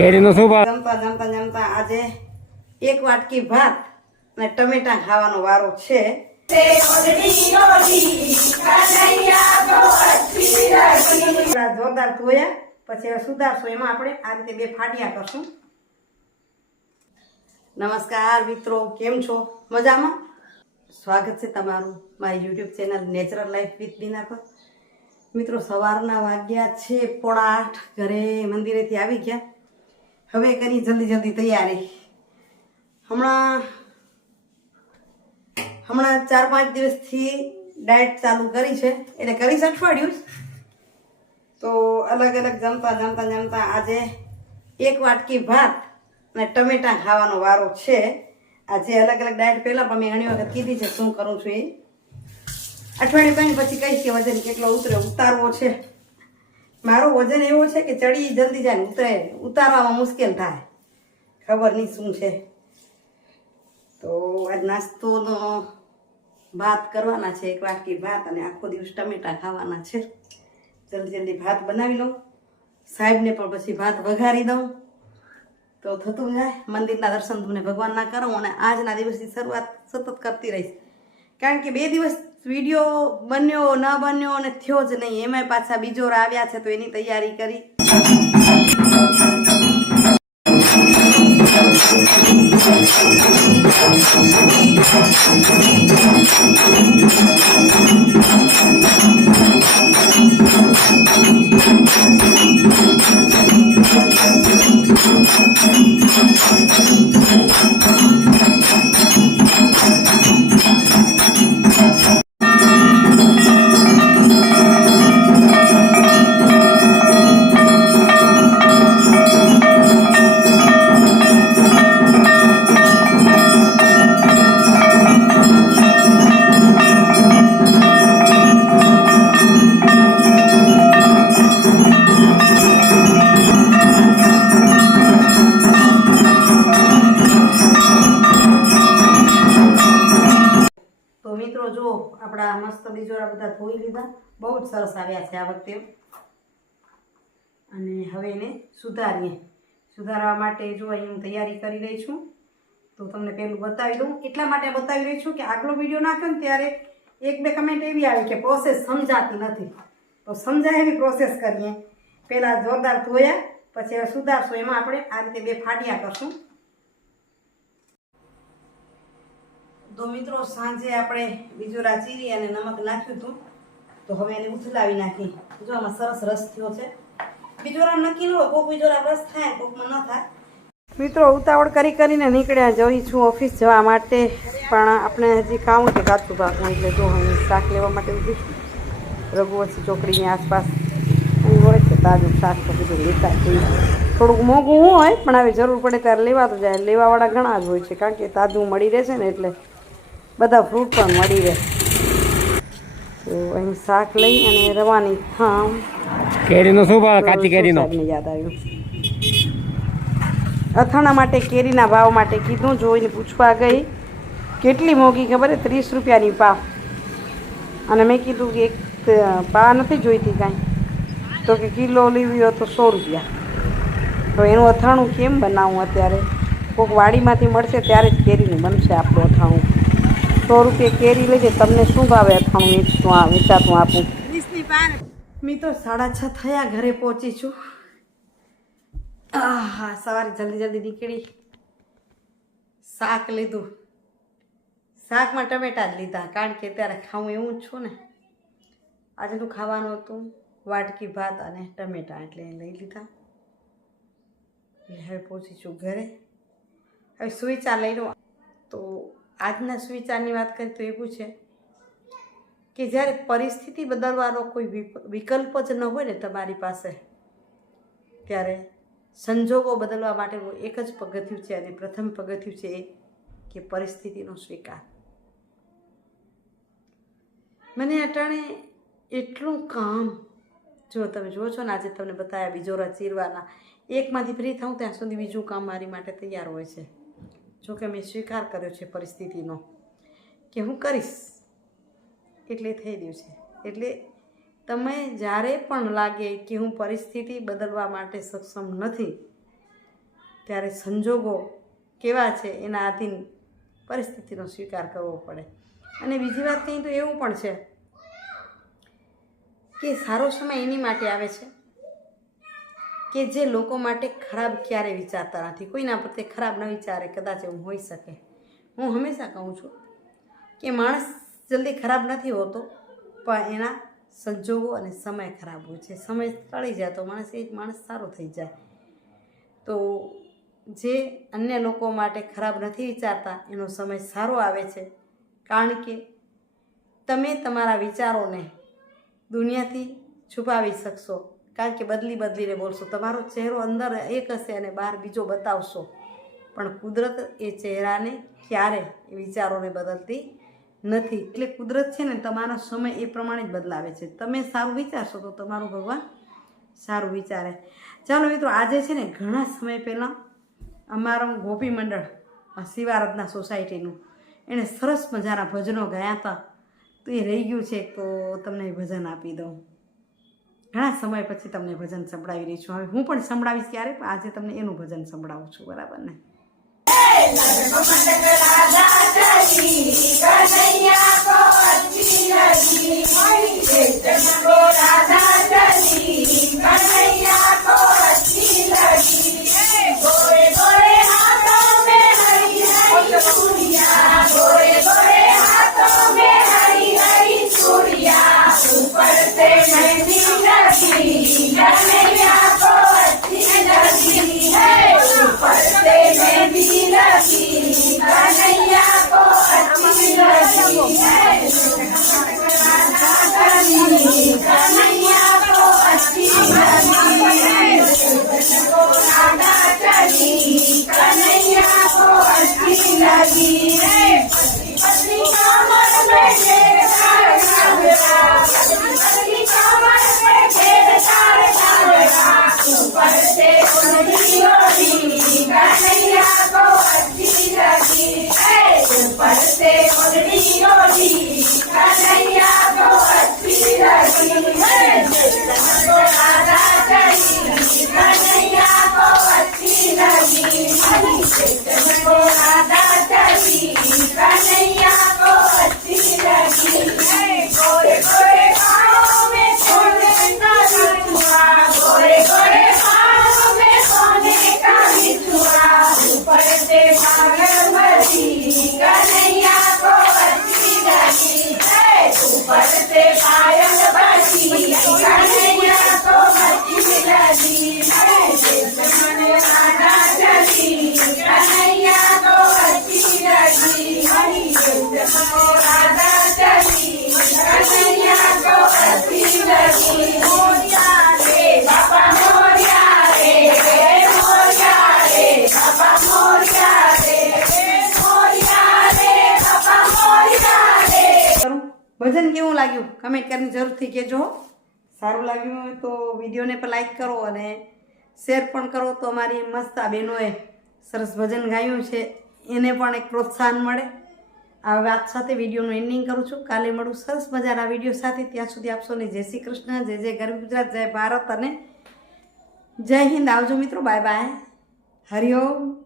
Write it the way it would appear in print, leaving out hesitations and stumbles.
કેરીનો શું ભાવ? જમતા આજે એક વાટકી ભાત અને ટમેટા ખાવાનો વારો છે. જોરદાર ધોયા પછી હવે સુધારશું. એમાં આપણે આ રીતે બે ફાડિયા કરશું. નમસ્કાર મિત્રો, કેમ છો? મજામાં? સ્વાગત છે તમારું મારી youtube channel natural life with Beena પર. મિત્રો, સવારના વાગ્યા છે 8:30. ઘરે મંદિરેથી આવી ગયા. હવે કરી જલ્દી તૈયારી. હમણાં 4-5 દિવસથી ડાયટ ચાલુ કરી છે, એટલે કરીશ અઠવાડિયું જ. તો અલગ જમતા આજે એક વાટકી ભાત અને ટમેટા ખાવાનો વારો છે. આજે અલગ ડાયટ પહેલાં પણ મેં ઘણી વખત કીધી છે શું કરું છું એ. અઠવાડિયું પછી કહીશ કે વજન કેટલો ઉતારવો છે. મારું વજન એવું છે કે ચડી જલ્દી જાય, ઉતારવામાં મુશ્કેલ થાય, ખબર નહીં શું છે. તો આજ નાસ્તોનો ભાત કરવાના છે, એક વાટકી ભાત અને આખો દિવસ ટમેટા ખાવાના છે. જલ્દી ભાત બનાવી લઉં, સાહેબને પણ પછી ભાત વઘારી દઉં તો થતું જાય. મંદિરના દર્શન તમને ભગવાનના કરું અને આજના દિવસની શરૂઆત સતત કરતી રહીશ. કારણ કે 2 દિવસ વિડીયો બન્યો ન બન્યો અને થયો જ નહીં. એમાંય પાછા બીજો આવ્યા છે તો એની તૈયારી કરી. મિત્રો જો આપણા મસ્ત બીજોરા બધા ધોઈ લીધા, બહુ જ સરસ આવ્યા છે આ વખતે. અને હવે એને સુધારીએ. સુધારવા માટે જો અહીં હું તૈયારી કરી રહી છું. તો તમને પહેલું બતાવી દઉં. એટલા માટે બતાવી રહી છું કે આગલો વિડીયો નાખે ને ત્યારે 1-2 કમેન્ટ એવી આવી કે પ્રોસેસ સમજાતી નથી. તો સમજાય એવી પ્રોસેસ કરીએ. પહેલાં જોરદાર ધોયા પછી હવે સુધારશું. એમાં આપણે આ રીતે 2 ફાડિયા કરશું. તો મિત્રો, સાંજે આપણે બીજોરા ચીરી અને નમક નાખ્યું હતું, તો હવે એને ઉથલાવી નાખી. જો આમાં સરસ રસ થયો છે. બીજોરા નક્કી ન હોય, કોઈક બીજોરા રસ થાય, કોઈકમાં ન થાય. મિત્રો, ઉતાવળ કરીને નીકળ્યા જઈ છું ઓફિસ જવા માટે. પણ આપણે હજી ખાવું છે કાચું ભાગમાં, એટલે જો હું શાક લેવા માટે ઊભી છું. રઘુવંશી ચોકડીની આસપાસ અહીં હોય છે તાજું શાક, તો બધું લેતા જઈએ. થોડુંક મોંઘું હોય પણ હવે જરૂર પડે ત્યારે લેવા તો જાય. લેવાવાળા ઘણા જ હોય છે, કારણ કે તાજું મળી રહેશે ને એટલે બધા ફ્રૂટ પણ મળી રહે. તો અહીં શાક લઈ અને રવાની થામ. કેરીનો શું ભાવ? કાચી કેરીનો યાદ આવ્યું. અથાણા માટે કેરીના ભાવ માટે કીધું. જોઈને પૂછવા ગઈ કેટલી મોંઘી ખબર? 30 રૂપિયાની પાવ. અને મેં કીધું કે એક પા નથી જોઈતી કાંઈ, તો કે કિલો લેવી હોય તો 100 રૂપિયા. તો એનું અથાણું કેમ બનાવું અત્યારે? કોઈક વાડીમાંથી મળશે ત્યારે જ કેરીનું બનશે આપણું અથાણું. 100 રૂપિયા કેરી લેજે. તમને શું ભાવે અથાણું વેચાતું આપું? 20ની પાર. મિત્રો, 6:30 થયા, ઘરે પહોંચી છું. હા, સવારે જલ્દી નીકળી. શાક લીધું. શાકમાં ટમેટા જ લીધા, કારણ કે અત્યારે ખાવું એવું જ છું ને. આજનું ખાવાનું હતું વાટકી ભાત અને ટમેટા, એટલે લઈ લીધા. હવે પહોંચી છું ઘરે. હવે સુવિચાર લઈ લો. તો આજના સુવિચારની વાત કરીએ તો એવું છે કે જ્યારે પરિસ્થિતિ બદલવાનો કોઈ વિકલ્પ જ ન હોય ને તમારી પાસે, ત્યારે સંજોગો બદલવા માટેનું એક જ પગથિયું છે. અને પ્રથમ પગથિયું છે એ કે પરિસ્થિતિનો સ્વીકાર. મને અટાણે એટલું કામ, જો તમે જુઓ છો ને, આજે તમને બતાવ્યા બીજોરા ચીરવાના, એકમાંથી ફ્રી થાઉં ત્યાં સુધી બીજું કામ મારી માટે તૈયાર હોય છે. જોકે મેં સ્વીકાર કર્યો છે પરિસ્થિતિનો કે હું કરીશ, એટલે થઈ રહ્યું છે. એટલે તમે જ્યારે પણ લાગે કે હું પરિસ્થિતિ બદલવા માટે સક્ષમ નથી, ત્યારે સંજોગો કેવા છે એના આધીન પરિસ્થિતિનો સ્વીકાર કરવો પડે. અને બીજી વાત કંઈ તો એવું પણ છે કે સારો સમય એની માટે આવે છે કે જે લોકો માટે ખરાબ ક્યારેય વિચારતા નથી, કોઈના પ્રત્યે ખરાબ ન વિચારે. કદાચ એવું હોઈ શકે. હું હંમેશા કહું છું કે માણસ જલ્દી ખરાબ નથી હોતો, પણ એના સંજોગો અને સમય ખરાબ હોય છે. સમય ટળી જાય તો માણસ સારો થઈ જાય. તો જે અન્ય લોકો માટે ખરાબ નથી વિચારતા એનો સમય સારો આવે છે, કારણ કે તમે તમારા વિચારોને દુનિયાથી છુપાવી શકશો, કારણ કે બદલીને બોલશો. તમારો ચહેરો અંદર એક હશે અને બહાર બીજો બતાવશો, પણ કુદરત એ ચહેરાને ક્યારે એ વિચારોને બદલતી નથી. એટલે કુદરત છે ને તમારો સમય એ પ્રમાણે જ બદલાવે છે. તમે સારું વિચારશો તો તમારું ભગવાન સારું વિચારે. ચાલો મિત્રો, આજે છે ને ઘણા સમય પહેલાં અમારું ગોપી મંડળ શિવારાધના સોસાયટીનું એણે સરસ મજાના ભજનો ગાયા હતા, તો એ રહી ગયું છે, તો તમને એ ભજન આપી દઉં. ઘણા સમય પછી તમને ભજન સંભળાવી રહી છું. હવે હું પણ સંભળાવીશ ક્યારે, પણ આજે તમને એનું ભજન સંભળાવું છું, બરાબર ને? ભજન કેવું લાગ્યું કમેન્ટ કરીને જરૂરથી કહેજો. સારું લાગ્યું હોય તો વિડીયોને પણ લાઈક કરો અને શેર પણ કરો, તો અમારી મસ્ત આ બહેનોએ સરસ ભજન ગાયું છે એને પણ એક પ્રોત્સાહન મળે. આ વાત સાથે વિડીયોનું એન્ડિંગ કરું છું. કાલે મળું સરસ મજાના વિડીયો સાથે. ત્યાં સુધી આપ સૌને જય શ્રી કૃષ્ણ, જય જય ગરવી ગુજરાત, જય ભારત અને જય હિન્દ. આવજો મિત્રો, બાય બાય, હરિઓમ.